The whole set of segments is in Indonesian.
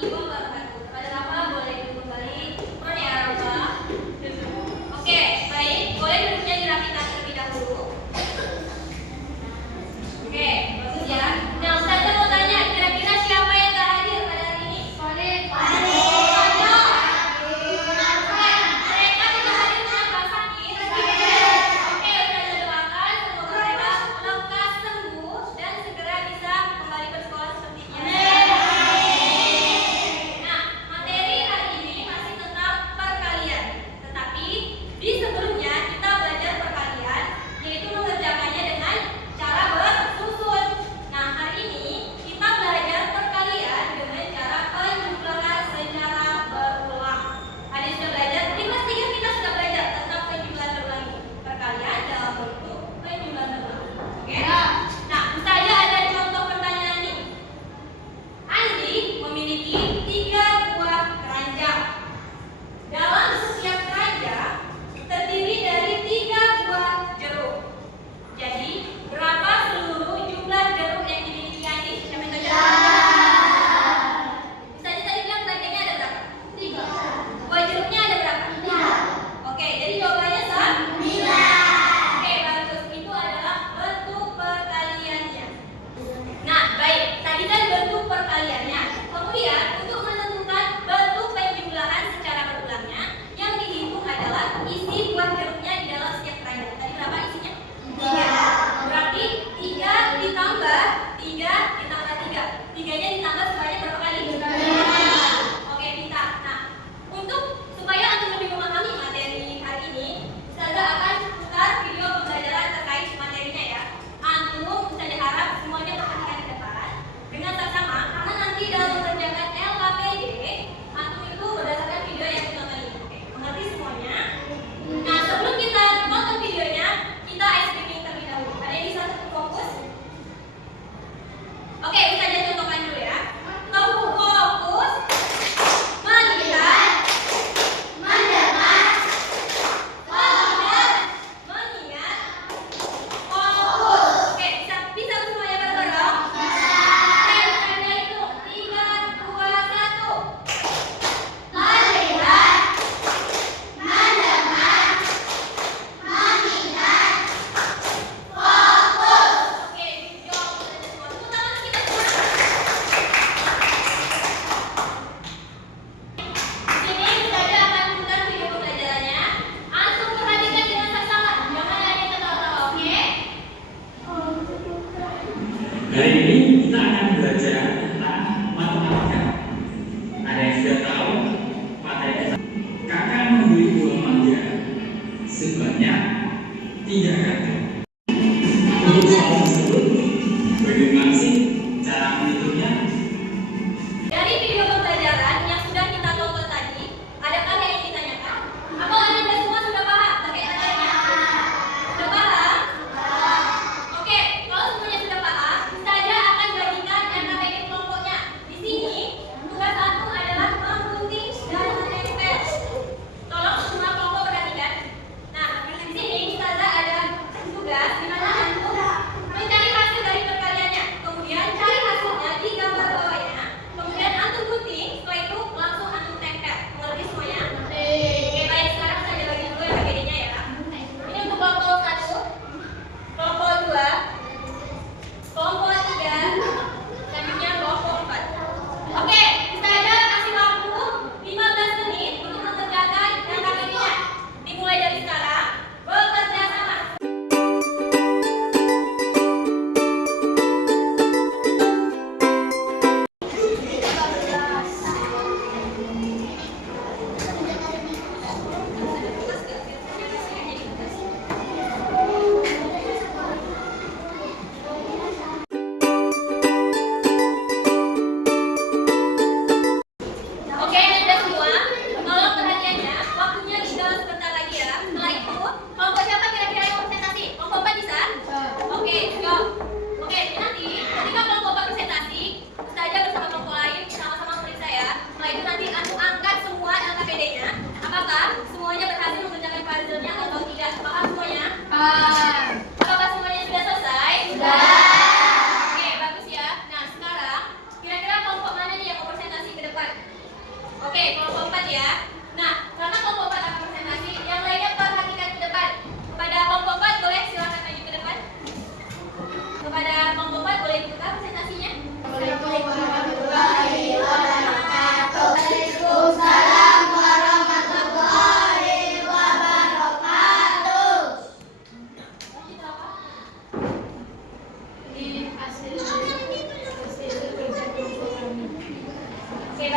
Nah,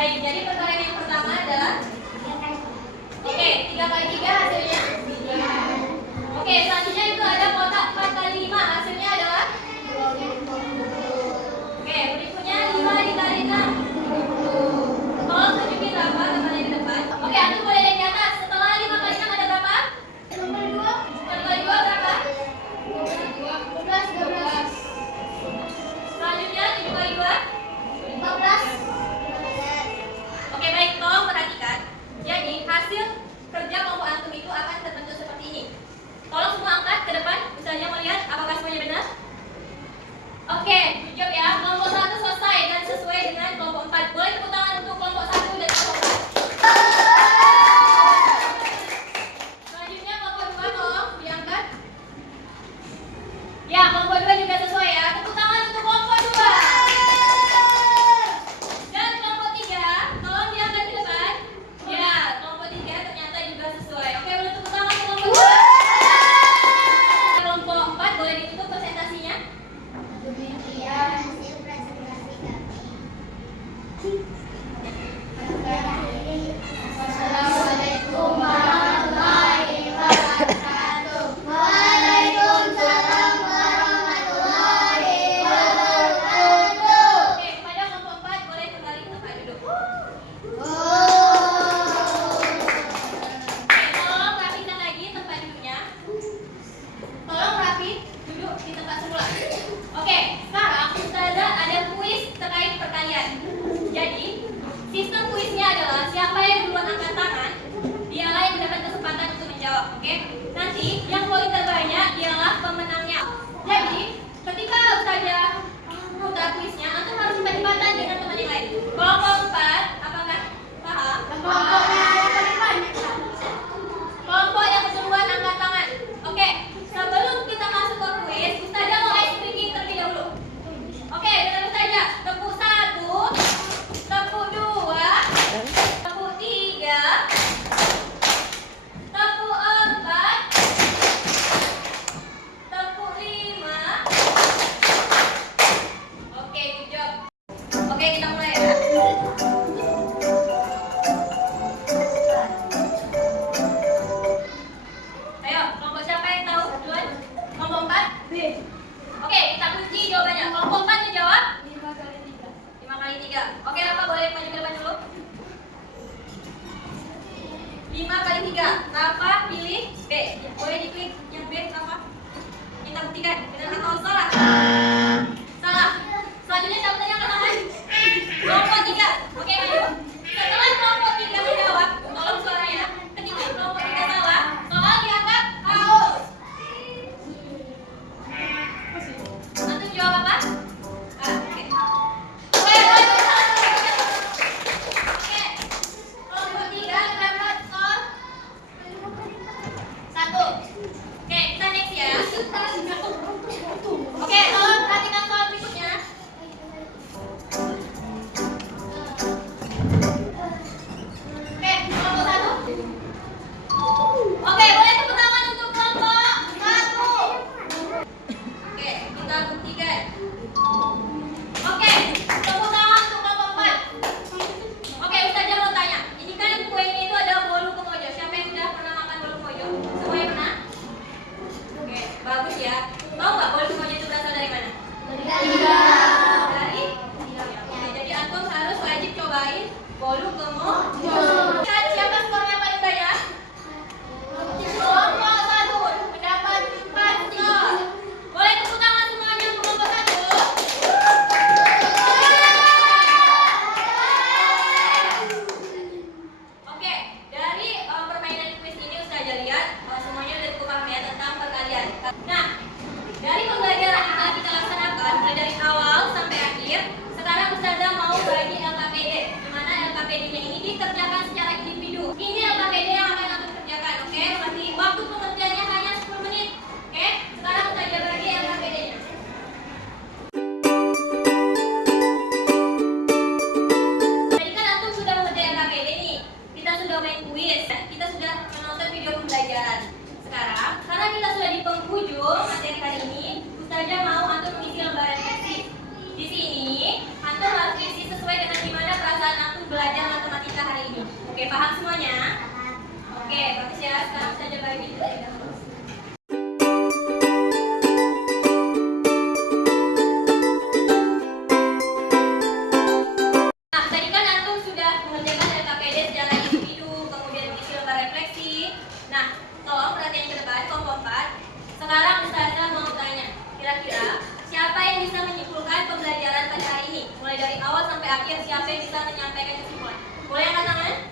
Baik, jadi perkalian yang pertama adalah oke, 3 kali 3 hasilnya 3. Oke, selanjutnya itu ada kotak 4 kali 5 hasilnya adalah oke, berikutnya 5 dikali 6. Tolong tunjukin berapa kalian di depan. Oke, antum boleh lihat di atas. Setelah 5 kali 6 ada berapa? 4 kali 2. 4 kali 2 berapa? 12. Selanjutnya 7 kali 2 15. Oke, baik, tolong perhatikan. Jadi hasil kerja kelompok antum itu akan terbentuk seperti ini. Tolong semua angkat ke depan. Misalnya melihat apakah semuanya benar. Oke, good job ya. Kelompok 1 selesai dan sesuai dengan kelompok 4. Boleh tepuk tangan untuk kelompok 1 dan kelompok 4. Selanjutnya kelompok 2 tolong diangkat. Ya, kelompok 2 juga sesuai ya. Tepuk tangan untuk kelompok 2. Dan kelompok 3 tolong diangkat ke depan. Ya, kelompok 3 ternyata juga sesuai. Oke, boleh tepuk tangan untuk kelompok 2. Kelompok 4 boleh ditutup presentasinya. Demikian hasil presentasi kami. Wassalamualaikum warahmatullahi wabarakatuh. Waalaikumsalam warahmatullahi wabarakatuh. Oke, kepada kelompok 4 boleh kembali ke tempat duduk. Oke, tolong rapikan lagi tempat duduknya. Tolong rapi duduk di tempat semula. Oke, sekarang Ustazah ada kuis terkait perkalian. Jadi, sistem kuisnya adalah siapa yang duluan angkat tangan, dialah yang mendapat kesempatan untuk menjawab. Oke, nanti yang poin terbanyak dialah pemenangnya. Jadi, ketika Ustazah putar kuisnya, antum harus cepat-cepatan dengan teman yang lain. Kelompok 4, apakah paham? Kelompok yang keduluan angkat tangan. Oke, sebelum kita masuk ke kuis, Ustazah mau ice breaking terlebih dahulu. Oke, dengan Ustazah, tepuk 1, tepuk 2, tepuk 3, tepuk 4, tepuk 5. Oke, good job. Oke, kita mulai ya. Ayo, kelompok siapa yang tahu duluan? Kelompok 4? B. Oke, kita kunci jawabannya. Kelompok 4 menjawab 5 kali 3. 5 kali 3. Oke, Rafa boleh maju ke depan dulu. 5 kali 3. Rafa pilih B. Boleh diklik yang B, Rafa. Kita buktikan benar atau salah. Salah. Selanjutnya siapa tadi yang pertama? Kelompok 3. Oke, maju. Setelah kelompok 3 menjawab, tolong suaranya. Ketika kelompok 3 salah, tolong diangkat haus. Antum jawab apa? Oke. Boleh. Oke. Kelompok 3 dapat skor 1. Oke, kita next ya. Oke, tolong perhatikan soal berikutnya. Oke, kelompok 1. Oke, boleh tepuk tangan untuk kelompok 1. Oke, kita buktikan. Oke, tepuk tangan untuk kelompok 4. Oke, Ustazah mau tanya. Ini kan kuenya itu ada bolu kemojo. Siapa yang udah pernah makan bolu kemojo? Semuanya pernah? Oke, bagus ya. Tahu nggak bolu kemojo itu berasal dari mana? Dari? Oke, jadi antum harus wajib cobain bolu kemojo. Lihat siapa skornya paling banyak? Kelompok 1 mendapat 4 skor. Boleh tepuk tangan semuanya untuk kelompok 1. Oke, dari permainan kuis ini Ustazah lihat semuanya udah cukup paham ya tentang perkalian. Nah, dari pembelajaran yang telah kita laksanakan mulai dari awal sampai akhir, sekarang Ustazah mau bagi LKPD, di mana LKPD-nya ini dikerjakan secara individu. Ini LKPD yang akan antum kerjakan, oke? Masih waktu pengerjaannya hanya 10 menit, oke? Sekarang Ustazah bagi LKPD-nya. Tadi kan antum sudah mengerjakan LKPD nih. Kita sudah main kuis, kita sudah menonton video pembelajaran. Sekarang, karena kita sudah di penghujung materi hari ini, Ustazah mau antum mengisi lembaran versi. Di sini, antum harus isi sesuai dengan gimana perasaan antum belajar Oke, paham semuanya? Oke, bagus ya. Sekarang saja bagi itu dari dahulu. Nah, tadi kan antum sudah mengerjakan LKPD secara individu, kemudian mengisi lembar refleksi. Nah, tolong perhatian ke depan, kelompok 4. Sekarang Ustazah mau tanya, kira-kira siapa yang bisa menyimpulkan pembelajaran pada hari ini? Mulai dari awal sampai akhir, siapa yang bisa menyampaikan kesimpulan? Boleh angkat tangan?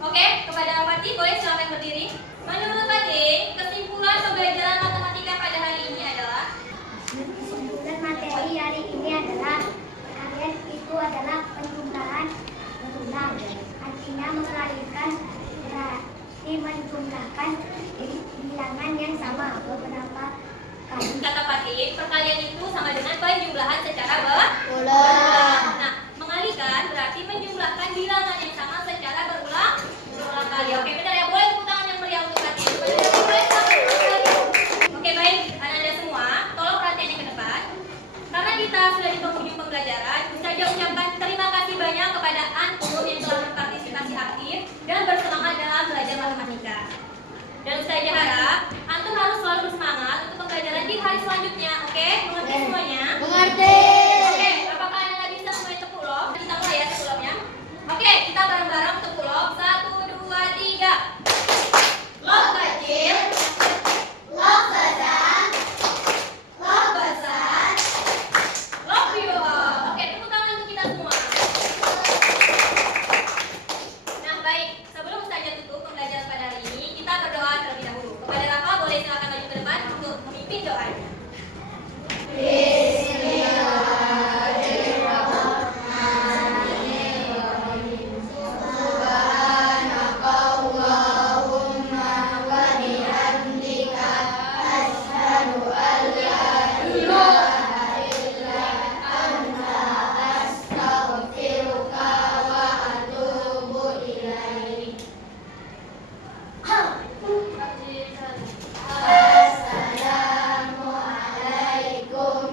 Oke, kepada Fatih, boleh silakan berdiri. Menurut Fatih, kesimpulan pembelajaran matematika pada hari ini adalah? Kesimpulan materi hari ini adalah kalian itu adalah penjumlahan berulang. Artinya mengalihkan berarti menjumlahkan bilangan yang sama beberapa kali. Kata Fatih, perkalian itu sama dengan penjumlahan secara berulang. Nah, mengalihkan berarti menjumlahkan bilangan yang sama secara berulang kali. Oke, benar ya. Boleh tepuk tangan yang meriah untuk Fatih. Oke, baik. Anda semua, tolong perhatiannya ke depan. Karena kita sudah di penghujung pembelajaran, Ustazah ucapkan terima kasih banyak kepada antum yang telah berpartisipasi aktif dan bersemangat dalam belajar matematika. Dan Ustazah harap antum harus selalu bersemangat untuk pembelajaran di hari selanjutnya. Oke, mengerti semuanya? Mengerti. Oke, apakah Anda bisa semuanya tepuk loh? Kita mulai ya tepuk-nya. Oke, kita bareng-bareng tepuk loh. 1, 2, 3. Log kecil, Log besar, log besar, log bawah. Oke, tepuk tangan untuk kita semua. Nah, baik. Sebelum Ustazah tutup pembelajaran pada hari ini, kita berdoa terlebih dahulu. Kepada Rafa, boleh silakan maju ke depan untuk memimpin doanya. Assalamualaikum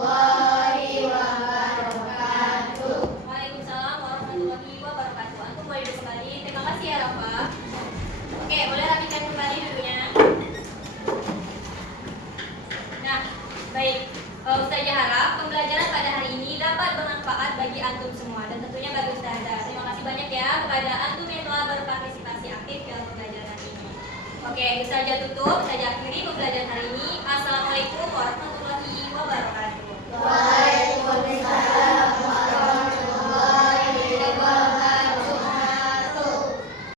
warahmatullahi wabarakatuh. Waalaikumsalam warahmatullahi wabarakatuh. Antum boleh duduk kembali. Terima kasih ya Rafa. Oke, boleh rapikan kembali duduknya. Nah, baik. Ustazah harap pembelajaran pada hari ini dapat bermanfaat bagi antum semua dan tentunya bagi Ustazah. Terima kasih banyak ya kepada antum yang telah berpartisipasi aktif dalam pembelajaran ini. Oke, Ustazah tutup, Ustazah akhiri pembelajaran hari ini. Assalamualaikum warahmatullahi wabarakatuh.